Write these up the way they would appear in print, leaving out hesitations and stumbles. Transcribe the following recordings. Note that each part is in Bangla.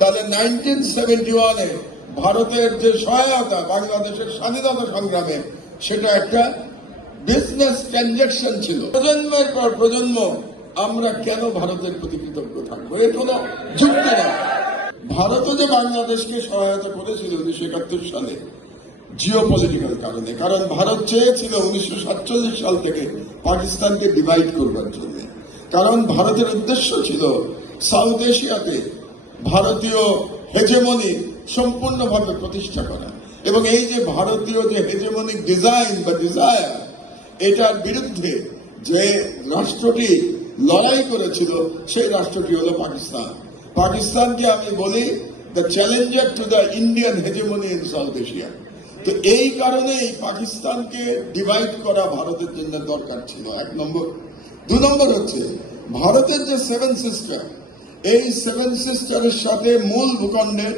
তাহলে 1971-এ ভারতের যে সহায়তা বাংলাদেশের স্বাধীনতা সংগ্রামে সেটা একটা বিজনেস ট্রানজাকশন ছিল। প্রজন্মের পর প্রজন্ম আমরা কেন ভারতের প্রতি কৃতজ্ঞ থাকবো? এর কোনো যুক্তি না। ভারতও যে বাংলাদেশকে সহায়তা করেছিল 1971 সালে জিওপলিটিক্যাল কারণে, কারণ ভারত চেয়েছিল 1947 সাল থেকে পাকিস্তানকে ডিভাইড করবার জন্য। কারণ ভারতের উদ্দেশ্য ছিল সাউথ এশিয়াতে ভারতীয় হেজেমনি সম্পূর্ণভাবে প্রতিষ্ঠা করা, এবং এই যে ভারতীয় যে হেজেমনিক ডিজাইন বা ডিজায়ার, এটার বিরুদ্ধে যে রাষ্ট্রটি লড়াই করেছিল সেই রাষ্ট্রটি হলো পাকিস্তান। পাকিস্তানকে আমি বলি the Challenger to the Indian hegemony in south Asia. তো এই কারণেই পাকিস্তানকে ডিভাইড করা ভারতের জন্য দরকার ছিল, এক নম্বর। 2 নম্বর হচ্ছে ভারতের যে 7 সিস্টার, এই 7 সিস্টারের সাথে মূল ভূখণ্ডের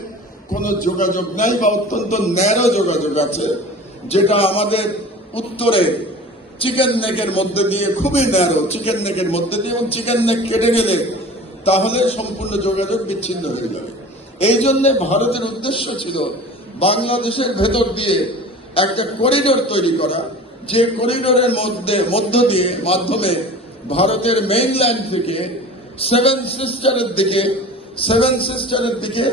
কোনো যোগাযোগ নাই বা অত্যন্ত ন্যারো যোগাযোগ আছে, যেটা আমাদের উত্তরে চিকেন নেকের মধ্যে দিয়ে, খুবই ন্যারো চিকেন নেকের মধ্যে দিয়ে, এবং চিকেন নেক কেটে গেলে তাহলে সম্পূর্ণ যোগাযোগ বিচ্ছিন্ন হয়ে যাবে। এই জন্য ভারতের উদ্দেশ্য ছিল বাংলাদেশের ভেতর দিয়ে একটা করিডোর তৈরি করা, যে করিডোরের মাধ্যমে ভারতের মেইনল্যান্ড থেকে 7 সিস্টারের দিকে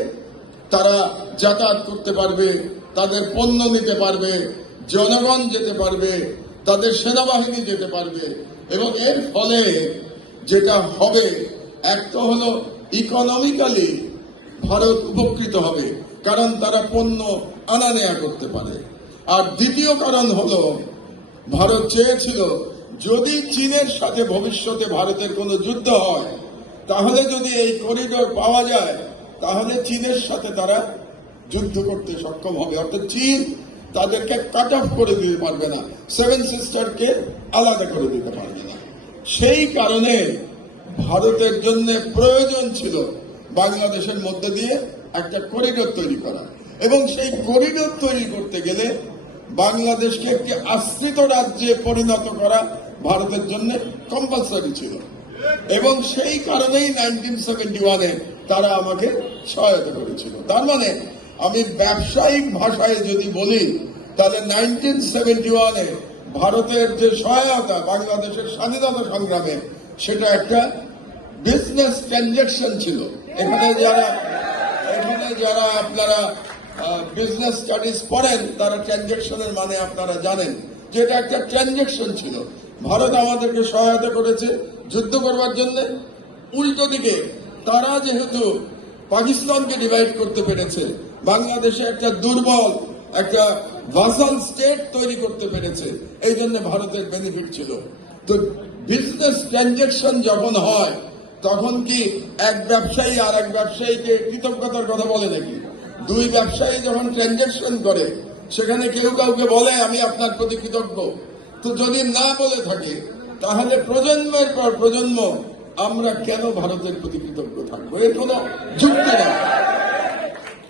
তারা যাতায়াত করতে পারবে, তাদের পণ্য নিতে পারবে, জনগণ যেতে পারবে, তাদের সেনাবাহিনী যেতে পারবে। এবং এর ফলে যেটা হবে, একটা হলো ইকোনমিক্যালি ভারত উপকৃত হবে, কারণ তারা পণ্য আনা নেয়া করতে পারে। আর দ্বিতীয় কারণ হলো ভারত চেয়েছিল যদি চীনের সাথে ভবিষ্যতে ভারতের কোনো যুদ্ধ হয়, তাহলে যদি এই করিডোর পাওয়া যায়, তাহলে চীনের সাথে তারা যুদ্ধ করতে সক্ষম হবে। অর্থাৎ চীন তাদেরকে কাট অফ করে দিতে পারবে না, 7 সিস্টারকে আলাদা করে দিতে পারবে না। সেই কারণে ভারতের জন্য প্রয়োজন ছিল বাংলাদেশের মধ্যে দিয়ে একটা করিডোর তৈরি করা, এবং সেই করিডোর তৈরি করতে গেলে বাংলাদেশকে একটি আশ্রিত রাজ্যে পরিণত করা ভারতের জন্য কম্পালসারি ছিল। এবং সেই কারণেই 1971-এ তারা আমাকে সহায়তা করেছিল। তার মানে আমি ব্যবসায়িক ভাষায় যদি বলি, তাহলে 1971-এ ভারতের যে সহায়তা বাংলাদেশের স্বাধীনতা সংগ্রামে সেটা একটা বিজনেস ট্রানজাকশন ছিল। এখানে যারা আপনারা বিজনেস স্টাডিজ পড়েন, তারা ট্রানজাকশনের মানে আপনারা জানেন যে এটা একটা ট্রানজাকশন ছিল। ভারত আমাদেরকে সহায়তা করেছে যুদ্ধ করবার জন্য, উল্টো দিকে তারা যেহেতু পাকিস্তানকে ডিভাইড করতে পেরেছে, বাংলাদেশে একটা দুর্বল একটা ভাসাল স্টেট তৈরি করতে পেরেছে, এই জন্য ভারতের বেনিফিট ছিল। তো বিজনেস ট্রানজাকশন যখন হয়, তখন কি এক ব্যবসায়ী আর এক ব্যবসায়ীকে কৃতজ্ঞতার কথা বলে নাকি? 2 ব্যবসায়ী যখন ট্রানজাকশন করে, সেখানে কেউ কাউকে বলে আমি আপনার প্রতি কৃতজ্ঞ? তো যদি না বলে থাকে, তাহলে প্রজন্মের পর প্রজন্ম আমরা কেন ভারতের প্রতি কৃতজ্ঞ থাকবো? এর কোনো যুক্তি না।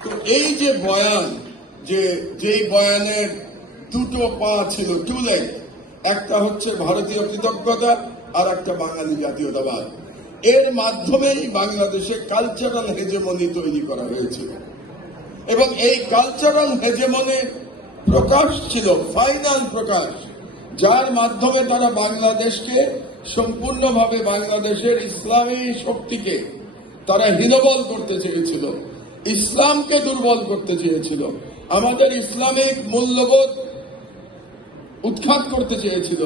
তো এই যে বয়ান, যেই বয়ানের 2টো পা ছিল, 2 লেগ, একটা হচ্ছে ভারতীয় কৃতজ্ঞতা আর একটা বাঙালি জাতীয়তাবাদ, এর মাধ্যমেই বাংলাদেশে কালচারাল হেজেমনি তৈরি করা হয়েছিল। এবং এই কালচারাল হেজেমনির প্রকাশ ছিল ফাইনাল প্রকাশ, যার মাধ্যমে তারা বাংলাদেশকে সম্পূর্ণভাবে, বাংলাদেশের ইসলামী শক্তিকে তারা হীনবল করতে চেয়েছিল, ইসলামকে দুর্বল করতে চেয়েছিল, আমাদের ইসলামিক মূল্যবোধ উৎখাত করতে চেয়েছিল।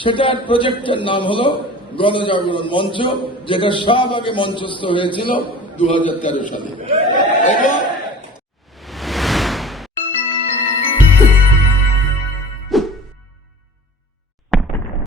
সেটার প্রজেক্টের নাম হলো গণজাগরণ মঞ্চ, যেটা শাহবাগে মঞ্চস্থ হয়েছিল 2013 সালে। এবং